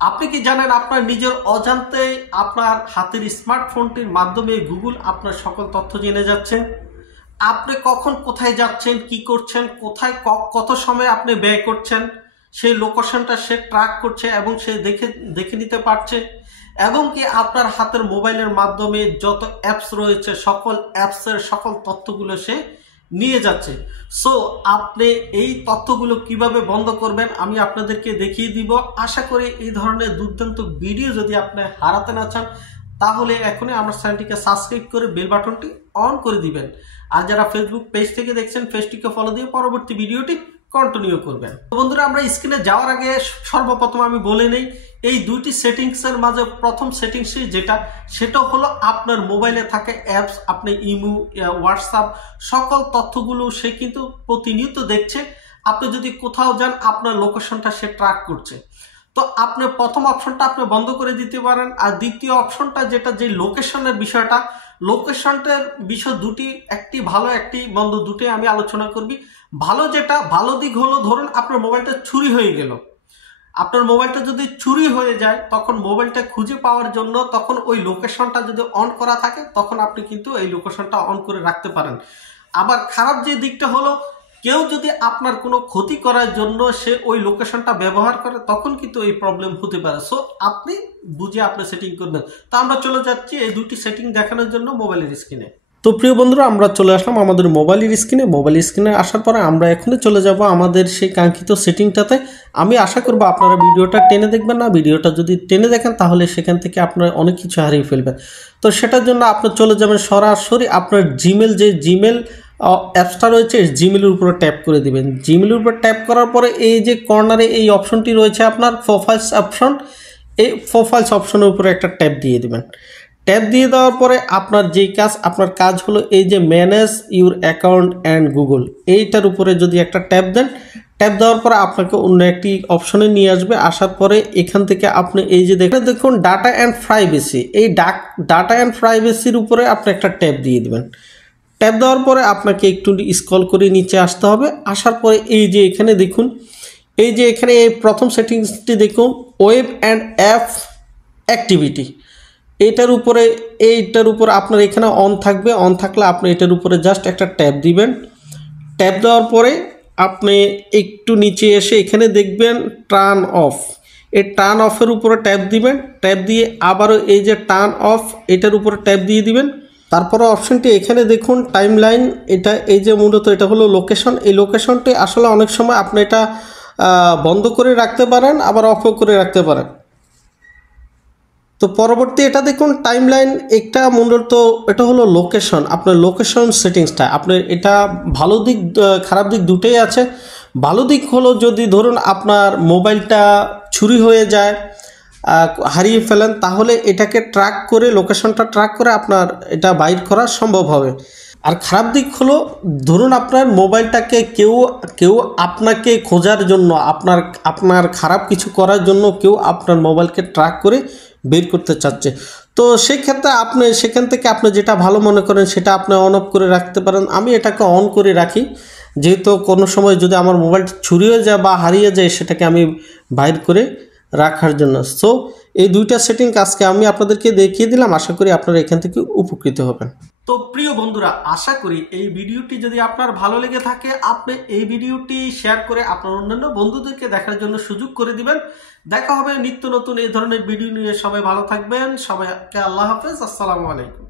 আপনি কি জানেন আপনার নিজের অজান্তে আপনার হাতের স্মার্টফোনটির মাধ্যমে গুগল আপনার সকল তথ্য জেনে যাচ্ছে। আপনি কখন কোথায় যাচ্ছেন, কি করছেন, কোথায় কত সময় আপনি ব্যয় করছেন সেই লোকেশনটা সে ট্র্যাক করছে এবং সে দেখে নিতে পারছে। এবং কি আপনার হাতের মোবাইলের মাধ্যমে যত অ্যাপস রয়েছে সকল অ্যাপসের সকল তথ্যগুলো সে নিয়ে যাচ্ছে। সো আপনি এই তথ্যগুলো কিভাবে বন্ধ করবেন আমি আপনাদেরকে দেখিয়ে দিব। আশা করি এই ধরনের দুর্দান্ত ভিডিও যদি আপনি হারাতে না চান তাহলে এখনই আমার চ্যানেলটিকে সাবস্ক্রাইব করে বেল বাটনটি অন করে দিবেন। আর যারা ফেসবুক পেজ থেকে দেখছেন পেজটিকে ফলো দিয়ে পরবর্তী ভিডিওটি কন্টিনিউ করবেন। বন্ধুরা, আমরা স্ক্রিনে যাওয়ার আগে সর্বপ্রথম আমি বলে নেই এই দুইটি সেটিংসের মাঝে প্রথম সেটিংসটি সেটা হলো আপনার মোবাইলে থাকা অ্যাপস, আপনি ইমো, হোয়াটসঅ্যাপ সকল তথ্যগুলো সে কিন্তু প্রতিনিয়ত দেখছে। আপনি যদি কোথাও যান আপনার লোকেশনটা সে ট্র্যাক করছে। তো আপনি প্রথম অপশনটা আপনি বন্ধ করে দিতে পারেন। আর দ্বিতীয় অপশনটা যে লোকেশনের বিষয়টা, লোকেশনটার বিষয় দুটি, একটি ভালো একটি মন্দ, দুটি আমি আলোচনা করবি। ভালো দিক হলো, ধরুন আপনার মোবাইলটা চুরি হয়ে গেল। আপনার মোবাইলটা যদি চুরি হয়ে যায় তখন মোবাইলটা খুঁজে পাওয়ার জন্য তখন ওই লোকেশনটা যদি অন করা থাকে তখন আপনি কিন্তু এই লোকেশনটা অন করে রাখতে পারেন। আবার খারাপ যে দিকটা হলো, কেউ যদি আপনার কোনো ক্ষতি করার জন্য সে ওই লোকেশনটা ব্যবহার করে তখন কিন্তু এই প্রবলেম হতে পারে। সো আপনি বুঝে আপনি সেটিং করবেন। তো আমরা চলে যাচ্ছি এই দুটি সেটিং দেখানোর জন্য মোবাইলের স্ক্রিনে। তো প্রিয় বন্ধুরা, আমরা চলে আসলাম আমাদের মোবাইলের স্ক্রিনে আসার পরে আমরা এখনই চলে যাব আমাদের সেই কাঙ্ক্ষিত সেটিংটাতে। আমি আশা করব আপনারা ভিডিওটা টেনে দেখবেন না। ভিডিওটা যদি টেনে দেখেন তাহলে সেখান থেকে আপনারা অনেক কিছু হারিয়ে ফেলবেন। তো সেটার জন্য আপনি চলে যাবেন সরাসরি আপনার জিমেল অ্যাপসটা রয়েছে জিমেলের উপরে ট্যাপ করে দিবেন। জিমেলের উপরে ট্যাপ করার পরে এই যে কর্নারে এই অপশনটি রয়েছে আপনার প্রোফাইলস অপশন, এই প্রোফাইলস অপশনের উপরে একটা ট্যাপ দিয়ে দিবেন। ট্যাপ দিয়ে দেওয়ার পরে আপনার কাজ হলো এই যে manage your account and Google, এইটার উপরে যদি একটা ট্যাপ দেন, ট্যাপ দেওয়ার পরে আপনাকে অন্য একটি অপশনে নিয়ে আসবে। আসার পরে এখান থেকে আপনি এই যে দেখুন ডাটা অ্যান্ড প্রাইভেসি, এই ডাটা অ্যান্ড প্রাইভেসির উপরে আপনি একটা ট্যাপ দিয়ে দিবেন। ট্যাপ দেওয়ার পরে আপনাকে একটু স্ক্রল করে নিচে আসতে হবে। আসার পরে এই যে এখানে দেখুন, এই যে এখানে এই প্রথম সেটিংসটি দেখুন, ওয়েব অ্যান্ড অ্যাপ অ্যাক্টিভিটি, এইটার উপর আপনার এখানে অন থাকবে। অন থাকলে আপনি এটার উপরে জাস্ট একটা ট্যাপ দিবেন। ট্যাপ দেওয়ার পরে আপনি একটু নিচে এসে এখানে দেখবেন টার্ন অফ, এই টার্ন অফের উপরে ট্যাপ দিবেন। ট্যাপ দিয়ে আবারও এই যে টার্ন অফ, এটার উপরে ট্যাপ দিয়ে দিবেন। তারপরে অপশনটি এখানে দেখুন টাইমলাইন, এই যে মূলত এটা হলো লোকেশন। এই লোকেশনটি আসলে অনেক সময় আপনি এটা বন্ধ করে রাখতে পারেন, আবার অফও করে রাখতে পারেন। তো পরবর্তী এটা দেখুন টাইমলাইন, একটা মূলত এটা হলো লোকেশন, আপনার লোকেশন সেটিংসটা। আপনার এটা ভালো দিক খারাপ দিক দুটোই আছে। ভালো দিক হলো যদি ধরুন আপনার মোবাইলটা চুরি হয়ে যায়, হারিয়ে ফেলেন, তাহলে এটাকে ট্র্যাক করে, লোকেশনটা ট্র্যাক করে আপনার এটা বাইর করা সম্ভব হবে। আর খারাপ দিক হলো ধরুন আপনার মোবাইলটাকে কেউ আপনাকে খোঁজার জন্য, আপনার খারাপ কিছু করার জন্য কেউ আপনার মোবাইলকে ট্র্যাক করে বের করতে চাচ্ছে। তো সেই ক্ষেত্রে আপনি সেখান থেকে আপনি যেটা ভালো মনে করেন সেটা আপনি অন অফ করে রাখতে পারেন। আমি এটাকে অন করে রাখি, যেহেতু কোনো সময় যদি আমার মোবাইলটা চুরি হয়ে যায় বা হারিয়ে যায় সেটাকে আমি বাইর করে রাখার জন্য। সো এই দুইটা সেটিং আজকে আমি আপনাদেরকে দেখিয়ে দিলাম। আশা করি আপনারা এখান থেকে উপকৃত হবেন। তো প্রিয় বন্ধুরা, আশা করি এই ভিডিওটি যদি আপনার ভালো লেগে থাকে আপনি এই ভিডিওটি শেয়ার করে আপনার অন্যান্য বন্ধুদেরকে দেখার জন্য সুযোগ করে দিবেন। দেখা হবে নিত্য নতুন এই ধরনের ভিডিও নিয়ে। সবাই ভালো থাকবেন। সবাইকে আল্লাহ হাফেজ, আসসালামু আলাইকুম।